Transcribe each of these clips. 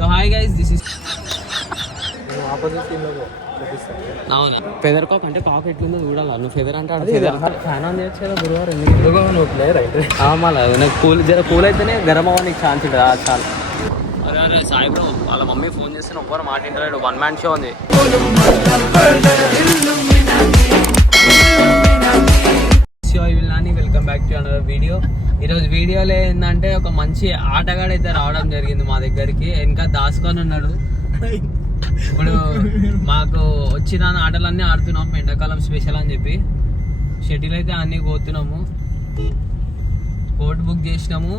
So hi guys, this is అవునా feather కాక్ అంటే కాక్ ఎట్లుందో చూడాలా. నువ్వు ఫెదర్ అంటే ఫెదర్ ఫ్యాన్ ఆన్ చేయొచ్చు కదా గురువారం. మళ్ళీ నాకు కూల్ జర కూల్ అయితేనే గరం అవ్వడానికి ఛాన్స్ ఉంటుంది. చాలు. అరే అరే సాయిబ్రో, వాళ్ళ మమ్మీ ఫోన్ చేస్తే ఒక్కరు మాట ఇంటలేడు. 1 man షో ఉంది. Welcome back to another video. ఈరోజు వీడియోలో ఏంటంటే ఒక మంచి ఆటగాడు అయితే రావడం జరిగింది మా దగ్గరికి. ఇంకా దాసుకొని ఉన్నాడు. ఇప్పుడు మాకు వచ్చిన ఆటలన్నీ ఆడుతున్నాం, ఎండాకాలం స్పెషల్ అని చెప్పి. షటిల్ అయితే అన్నీ పోతున్నాము. కోర్ట్ బుక్ చేసినాము.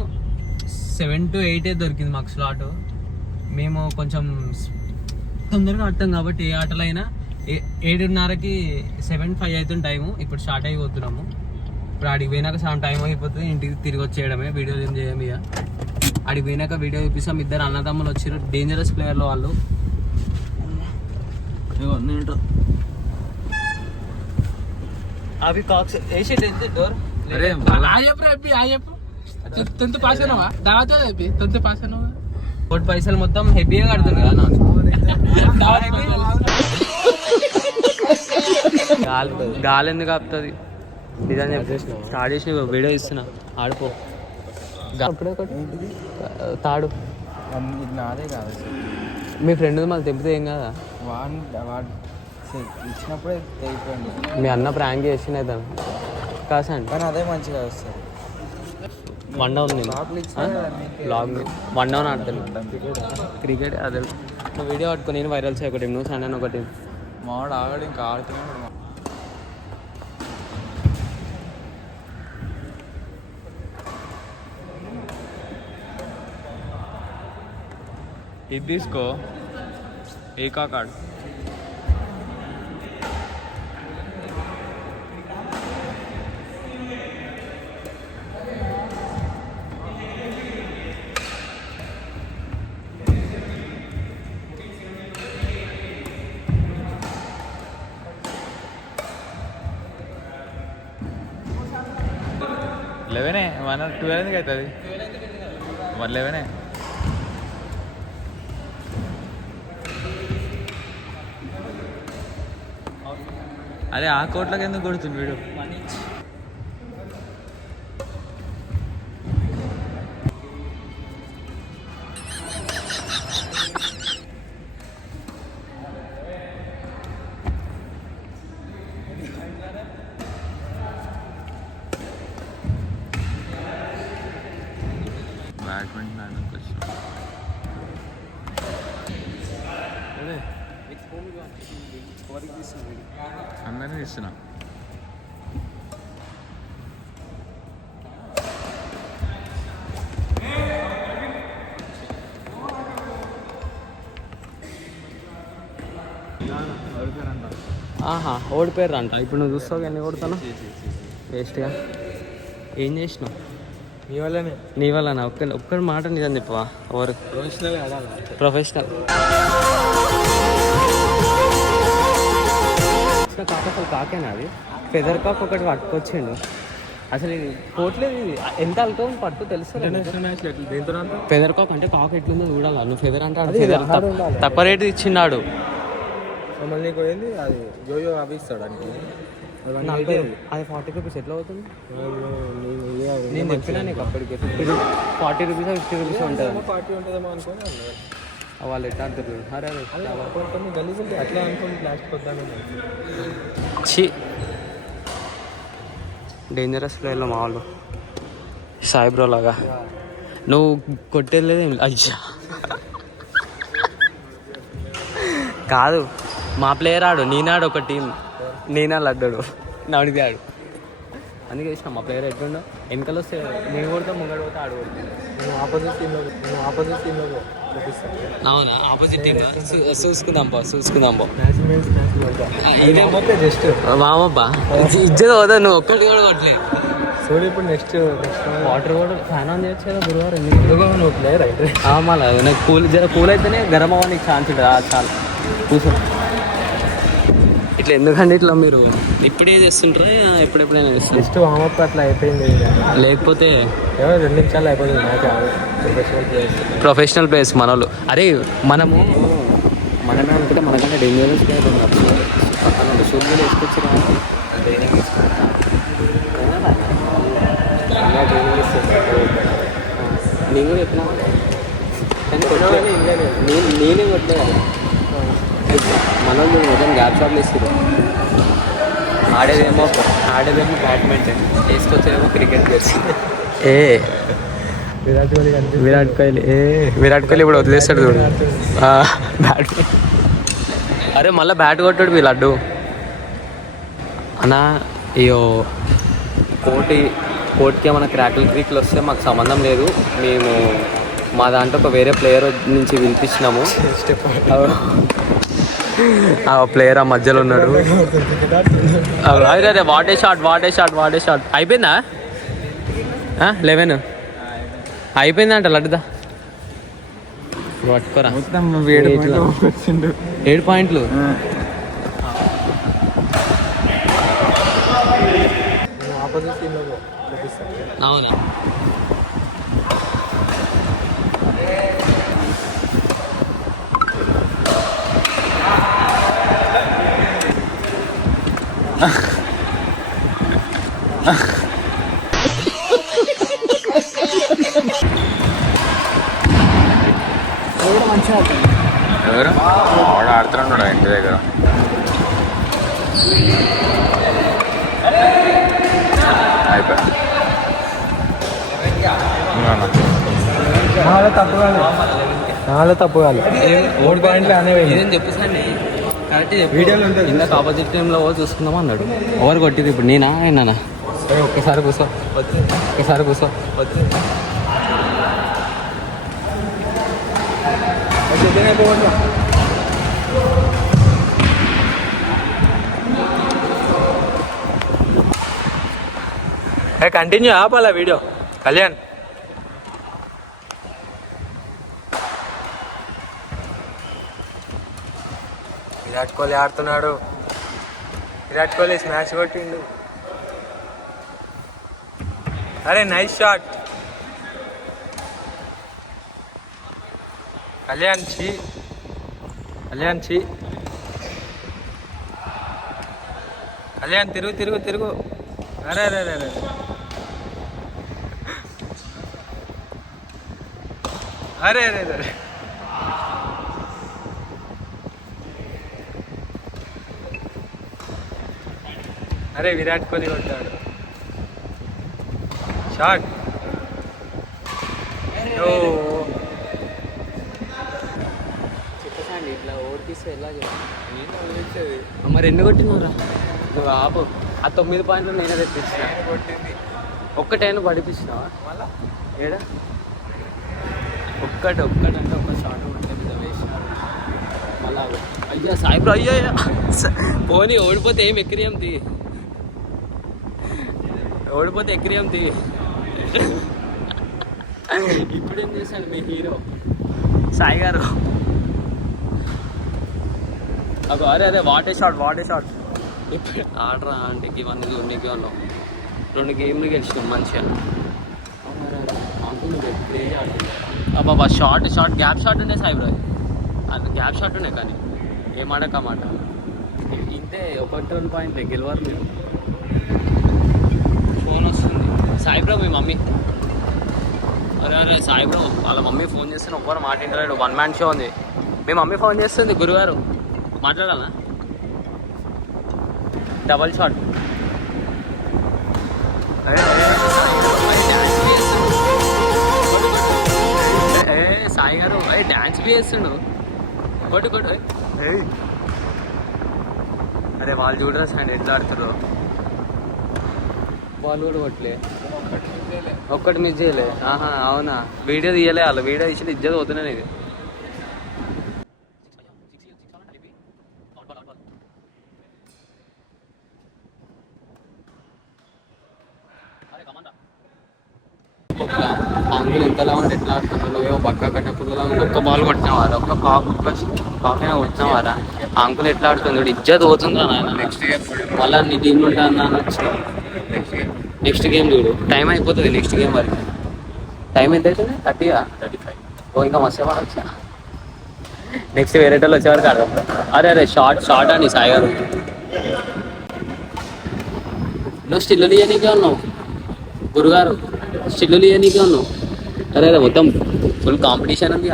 7 to 8 దొరికింది మాకు స్లాట్. మేము కొంచెం తొందరగా ఆడతాం కాబట్టి ఏ ఆటలైనా 7:30కి 7:05 అవుతుంది టైము. ఇప్పుడు స్టార్ట్ అయిపోతున్నాము. ఇప్పుడు ఆడికి పోయినాక సగం టైం అయిపోతుంది. ఇంటికి తిరిగి వచ్చేయడమే, వీడియోలు ఏం చేయము. ఇక ఆడికి పోయినాక వీడియో చూపిస్తాం. ఇద్దరు అన్నదమ్ములు వచ్చారు, డేంజరస్ ప్లేయర్లు వాళ్ళు. అవి కాక్స్ వేసి డోర్. కోటి పైసలు మొత్తం హెవీగా కడుతుంది కదా. గాలి ఎందుకు ఆపుతుంది? నిజంగా స్టార్ట్ చేసి వీడియో ఇస్తున్నా, ఆడిపో. తాడు నాదే కాదు, మీ ఫ్రెండ్ మళ్ళీ తెంపితే ఏం కదా. ఇచ్చినప్పుడే మీ అన్న ప్రాంక్ చేసిన కాసండి, కానీ అదే మంచిగా వస్తుంది. 1 down బ్లాగ్ 1 down ఆడతాను క్రికెట్. అదే నువ్వు వీడియో పట్టుకుని నేను వైరల్ చేయ ఒకటి, నువ్వు సండే ఒకటి. మావాడు ఆగాడు, ఇంకా ఆడుతున్నాడు. ఇది తీసుకో, ఏకా కార్డ్. లెవెనే 1 or 12 ఎందుకు అవుతుంది? 11. అదే ఆ కోట్లకి ఎందుకు కొడుతుంది వీడు? బ్యాడ్మింటన్ ఆడడానికి వచ్చిన అందరినీ తీస్తున్నా. ఆహా, ఓడిపోయారు అంట. ఇప్పుడు నువ్వు చూస్తావు ఎన్ని కొడతాను వేస్ట్గా. ఏం చేసినావు? నీ వల్లనా? ఒక్కడి మాట నిజం చెప్పవా? ఎవరు ప్రొఫెషనల్ కాక అసలు కాకేనా అది? ఫెదర్ కాక్ ఒకటి పట్టుకొచ్చిండు. అసలు పోట్లేదు ఇది. ఎంత అల్కం పట్టు తెలుస్తుంది. ఫెదర్ కాక్ అంటే కాక్ ఎట్లుందో చూడాలా. నువ్వు ఫెదర్ అంటే ఫెదర్ తక్కువ రేటు ఇచ్చిన్నాడు. అది 40 రూపీస్ ఎట్లా అవుతుంది? నేను చెప్పినా నీకు అప్పటికి 40 రూపీస్ 50 రూపీస్ ఉంటుంది. వాళ్ళు ఎట్లా అంటారు? అరే అట్లా ఛీ, డేంజరస్ ప్లేయర్లో మా వాళ్ళు. సాయిబ్రో లాగా నువ్వు కొట్టేది అయ్యా కాదు. మా ప్లేయర్ ఆడు, నేనాడు ఒక టీం, నేనా లడ్డాడు నడిది ఆడు. అందుకే ఇష్టం మా ప్లేయర్ ఎట్లుండో. వెనకలు వస్తే నేను కొడతా, ముంగడు పోతే ఆడు కొడుతుంది. ఆపోజిట్ టీంలో అవునా? ఆపోజిట్ టీమ్ చూసుకుందాం బా. మామబ్బా ఇజ్జత్ పోదా, నువ్వు ఒక్కటి కూడా కొట్టలే. చూడు ఇప్పుడు నెక్స్ట్ వాటర్ కూడా ఫ్యాన్ ఆన్ చేయొచ్చు కదా గురువారం. నువ్వు ప్లేయర్ అయితే మళ్ళీ నాకు కూల్ అయితేనే గరం అవ్వడానికి ఛాన్స్ ఉంటుంది. చాలు కూర్చో. ఇట్లా ఎందుకంటే ఇట్లా మీరు ఇప్పుడే చేస్తుంటారా ఎప్పుడెప్పుడైనా చేస్తారు? జస్ట్ వామప్ అట్లా అయిపోయింది, లేకపోతే 2 నిమిషాలు అయిపోతుంది మ్యాచ్. ప్రొఫెషనల్ ప్లేయర్స్ మన వాళ్ళు. అరే మనమే అనుకుంటే మనకంటే డేంజరస్ ప్లేయర్ ఉన్నారు పక్కన సూర్యులు వేసుకొచ్చి ట్రైనింగ్ నేను కూడా ఎట్లా నేనే కొట్లే కదా మన వాళ్ళు మొత్తం గ్యాప్ షాట్లు ఇస్తారు. ఆడేదేమో బ్యాడ్మింటన్, వేసుకొచ్చేదేమో క్రికెట్ ప్లేయర్స్. విరాట్ కోహ్లీ ఇప్పుడు వదిలేస్తాడు చూడు బ్యాట్. అరే మళ్ళీ బ్యాట్ కొట్టాడు మీ లడ్డు అన్నా. అయ్యో కోర్టుకి ఏమైనా క్రీక్లు వస్తే మాకు సంబంధం లేదు, మేము మా దాంట్లో ఒక వేరే ప్లేయర్ నుంచి పిలిపించినాము. ఆ ప్లేయర్ ఆ మధ్యలో ఉన్నాడు. అదే వాటే షాట్ అయిపోయిందా? 11 అయిపోయిందంట లడ్డుదా. పట్టుకోరా 7 పాయింట్లు. అవునా ఎవరు వాడు ఆడుతున్నాడు ఇంటి దగ్గర. అయిపోయి తప్పు కాదు 3 పాయింట్లు అనేవి చెప్పు సార్ కరెక్ట్ వీడియోలో ఉంటుంది. ఇందాక ఆపోజిట్ టైంలో చూసుకుందాం అన్నాడు. ఎవరు కొట్టింది ఇప్పుడు నేనా అయినా? ఒక్కసారి కూర్చో. కంటిన్యూ ఆపాలా వీడియో. కళ్యాణ్ విరాట్ కోహ్లీ ఆడుతున్నాడు. విరాట్ కోహ్లీ స్మాష్ కొట్టిండు. అరే నైస్ షాట్. కళ్యాణ్ తిరుగు. అరే అరే విరాట్ కోహ్లీ కొట్టాడు షాట్. చెప్పండి ఇట్లా ఓడిపిస్తే ఎలా మరి ఎన్ని కొట్టినారా? నువ్వు ఆపు. ఆ 9 పాయింట్లు నేనే తెప్పించిన. ఒక్కటైనా పడిపించినావా మళ్ళా? ఏడా ఒక్కటంటే ఒక షాట్ ఉంటే మీద వేసినాడు మళ్ళా. అయ్యా సాయిబ్రో అయ్యా పోనీ ఓడిపోతే ఏం ఎక్కిరియం తీ. ఇప్పుడేం చేశాడు మీ హీరో సాయి గారు? అరే వాటే షాట్. ఇప్పుడు ఆడరా అంటే ఇవన్నీ ఉన్నాం. 2 గేమ్లు గెలిచినాం మంచిగా. బాబా షార్ట్ గ్యాప్ షాట్ ఉండే సాయి బ్రో. అది గ్యాప్ షాట్ ఉండే కానీ ఏమాడకమాట ఇంతే. 1-2 పాయింట్లే గెలవారు మీరు. ఫోన్ వస్తుంది సాయి బ్రో. మీ మమ్మీ అరే సాయి బ్రో వాళ్ళ మమ్మీ ఫోన్ చేస్తే ఒక్కరు మాట్లాడలేడు. 1 మ్యాన్ షో ఉంది. మీ మమ్మీ ఫోన్ చేస్తుంది. గురుగారు మాట్లాడాలా? Double shot. సాయి గారు డాన్స్ చేస్తుండు. కొట్టు. అరే వాళ్ళు చూడరా సార్ ఎట్లా ఆడుతున్నారు. వాళ్ళు కూడా కొట్టలే, ఒక్కటి మిస్ చేయలే. అవునా? వీడియో తీయలే వాళ్ళు. వీడియో తీసి ఇజ్జత్ పోతున్నాను ఇది. అంకుల్ ఎంత కుక్కలా ఉంటే ఎట్లా ఆడుతున్నావు నువ్వేమో పక్క కట్ట పుల్లలా ఉంటే ఒక్క బాల్ కొట్టినవారా ఒక్క కాకైనా కొట్టినవారా ఆ అంకుల్ ఎట్లా ఆడుతుంది ఇజ్జత్ పోతుందా నాయన మళ్ళీ నీ టీంలో ఉంటాను నెక్స్ట్ గేమ్ చూడు టైం అయిపోతుంది నెక్స్ట్ గేమ్ వరకు టైం ఎంత అవుతుంది 35 ఓ ఇంకా మస్తు పడొచ్చా నెక్స్ట్ వేరే వాళ్ళు వచ్చేవరకు ఆడదాం అరే షార్ట్ అండి సాయి గారు నువ్వు స్టిల్లు ఇయనీకే ఉన్నావు గురుగారు స్టిల్లు ఇయనీకే ఉన్నావు అరే మొత్తం ఫుల్ కాంపిటీషన్ ఉంది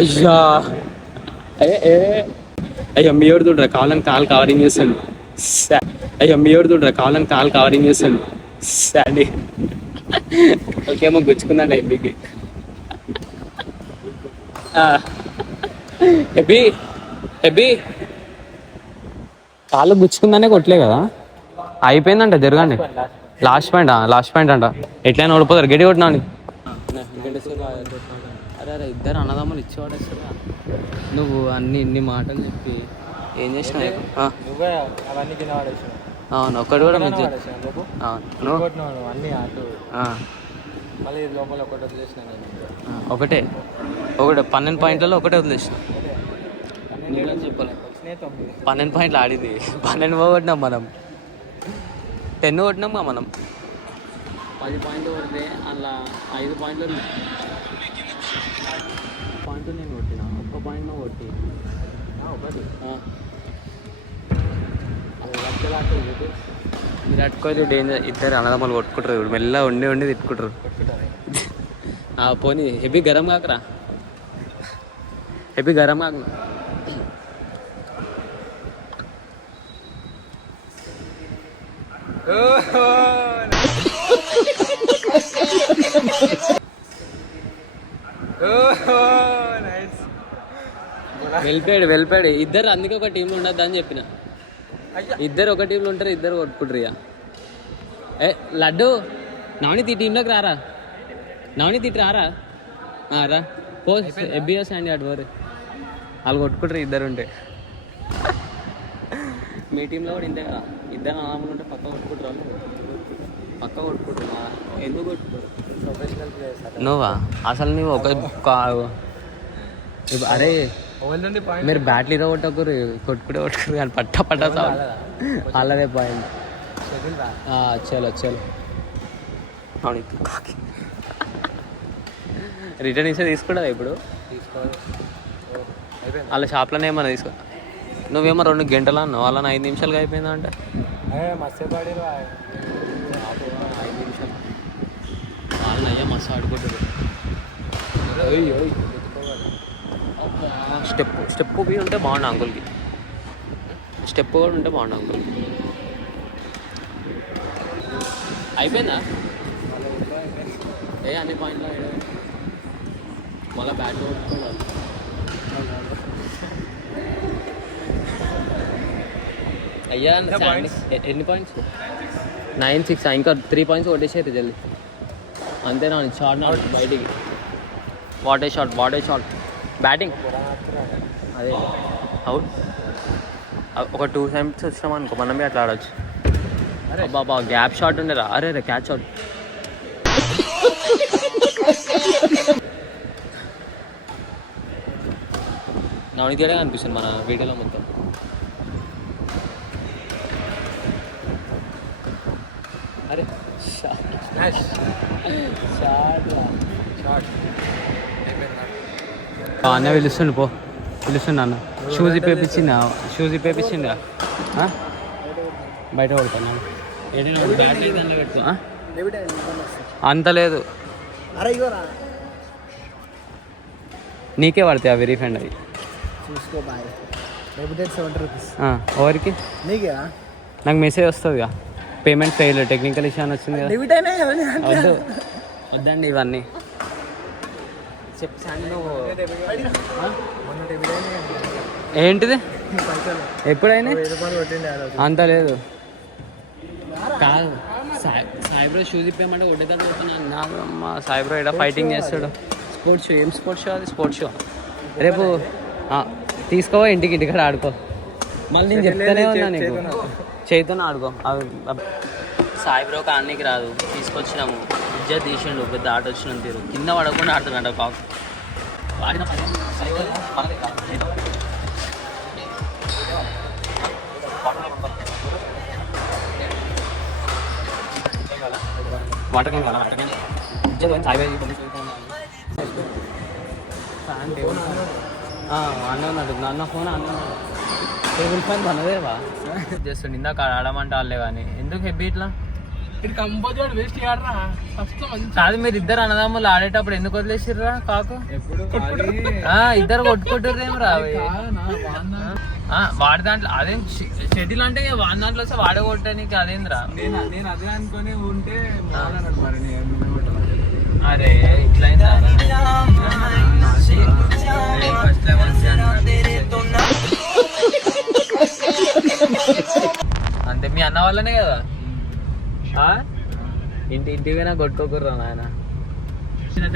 అయ్యా అయ్యా మీయోడు చూడరా కావాలని కాలు కవరింగ్ చేస్తాను అయ్యా మీయోడు చూడరా కావాలని కాలు కవరింగ్ చేస్తాను సాడీ ఓకేమో గుచ్చుకుందండి ఎంబీకి హెబ్బీ కాళ్ళు గుచ్చుకుందనే కొట్టలే కదా అయిపోయిందంట జరగండి లాస్ట్ పాయింట్ అంట ఎట్లయినా ఓడిపోతారు గట్టి కొట్టినాండి అరే ఇద్దరు అన్నదమ్ములు ఇచ్చేవాడేస్తారు నువ్వు ఇన్ని మాటలు చెప్పి ఏం చేసినావు అవును ఒక్కటి కూడా ఒకటే 12 పాయింట్లలో ఒకటే వదిలేసిన చెప్పలే 12 పాయింట్లు ఆడింది 12 కొట్టినాం మనం 10 కొట్టినాం మనం 10 పాయింట్లు కొడితే అలా 5 పాయింట్లు నేను కొట్టిన ఒక్క పాయింట్ కొట్టి విరాట్ కోహ్లీ డేంజర్ ఇద్దరు అన్నదమ్ములు కొట్టుకుంటారు ఇప్పుడు మెల్ల ఉండి తిట్టుకుంటారు పోనీ హెవీ గరం కాకరా వెళ్ళిపోయాడు ఇద్దరు అందుకే ఒక టీంలో ఉండద్దు అని చెప్పిన ఇద్దరు ఒక టీంలో ఉంటారు ఇద్దరు కొట్టుకుంటారు ఇక లడ్డు నవనీత్ ఈ టీంలోకి రారా నవనీత్ రారా రా పో ఎబ్బిఎస్ అండి అటు వారు వాళ్ళు కొట్టుకుంటారు ఇద్దరు ఉంటే మీ టీంలో కూడా ఇంతే కదా ఇద్దరు నామలు ఉంటే పక్క కొట్టుకుంటారు ఎందుకు కొట్టుకుంటారు ప్రొఫెషనల్ ప్లేయర్స్ నువ్వా అసలు నువ్వు ఒక అరే మీరు బ్యాట్లు ఇదో కొట్టుకురు కానీ పట్టా అలాగే పాయింట్ చలో రిటర్న్ ఇస్తే తీసుకుంటా ఇప్పుడు వాళ్ళ షాప్లోనే ఏమన్నా తీసుకో నువ్వేమో 2 గంటలు అన్నావు వాళ్ళని 5 నిమిషాలుగా అయిపోయిందా అంటే 5 నిమిషాలు వాళ్ళని అయ్యా మస్తు ఆడుకుంటారు స్టెప్ పోయి ఉంటే బాగుండు అంకుల్కి స్టెప్ కూడా ఉంటే బాగుండు అంకుల్ అయిపోయిందా అన్ని పాయింట్లో మళ్ళీ బ్యాట్ కొట్టుకోవాలి అయ్యా ఎన్ని పాయింట్స్ 9-6 ఇంకా 3 పాయింట్స్ కొట్టేసారు జల్దీ అంతేనా షార్ట్ బయటికి వాట్ ఏ షార్ట్ బ్యాటింగ్ అదే అవుట్ ఒక 2 టైమ్స్ వచ్చినాం అనుకో మనమే అట్లా ఆడవచ్చు బాబా గ్యాప్ షాట్ ఉండేరా అరే క్యాచ్ అవుట్ నవనీతేడే అనిపిస్తుంది మన వీడియోలో మొత్తం అరే అన్న పిలుస్తుండు అన్న షూస్ ఇప్పేపించిందా బయట కొడతాను అంత లేదు నీకే పడతాయి అవి రీఫండ్ అవి ఎవరికి నాకు మెసేజ్ వస్తుంది పేమెంట్ ఫెయిల్ టెక్నికల్ ఇష్యూ అని వచ్చింది కదా వద్దండి ఇవన్నీ ఏంటిది ఎప్పుడైనా అంత లేదు కాదు సాయిబ్రో షూస్ ఇప్పేయమంటే కొట్టేదాన్ని పోతున్నాను నాకు అమ్మ సాయిబ్రో ఇక్కడ ఫైటింగ్ చేస్తాడు స్పోర్ట్స్ షో ఏం స్పోర్ట్స్ షో అది స్పోర్ట్స్ షో రేపు తీసుకోవా ఇంటికి ఆడుకో మళ్ళీ నేను చెప్తానే ఉన్నా నీకు చేతితో ఆడుకో అవి సాయి బ్రో ఆడనికి రాదు, తీసుకొచ్చినాము. ఇజ్జత్ తీసిండు, పెద్ద ఆట వచ్చిన తీరు. కింద పడకుండా ఆడుతున్నాడు కాకు. వాటర్ అన్న ఉన్నాడు, నాన్న ఫోన్ అన్న టేబుల్ ఫ్యాన్ మనదేవా చేస్తుండే. ఇందాక ఆడమంటే వాళ్ళే కానీ ఎందుకు హెబ్బీ ఇట్లా కాదు. మీరు ఇద్దరు అన్నదమ్ములు ఆడేటప్పుడు ఎందుకు వదిలేసిర్రా కాకు? ఇద్దరు కొట్టుకుంటుర్రేం రా వాడి దాంట్లో. అదేం షెటిల్ అంటే వాడి దాంట్లో వస్తే వాడే కొట్టడానికి అదేంద్రా. నేను అదే అనుకుని ఉంటే అరే ఇట్లయిందా? అంతే మీ అన్న వల్లనే కదా. ఇంటికైనా కొట్టుకోకుర్రా నాయన.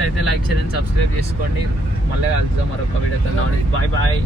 అయితే లైక్ చేయండి, సబ్స్క్రైబ్ చేసుకోండి. మళ్ళీ కలుద్దాం మరొక వీడియోతో. Bye bye.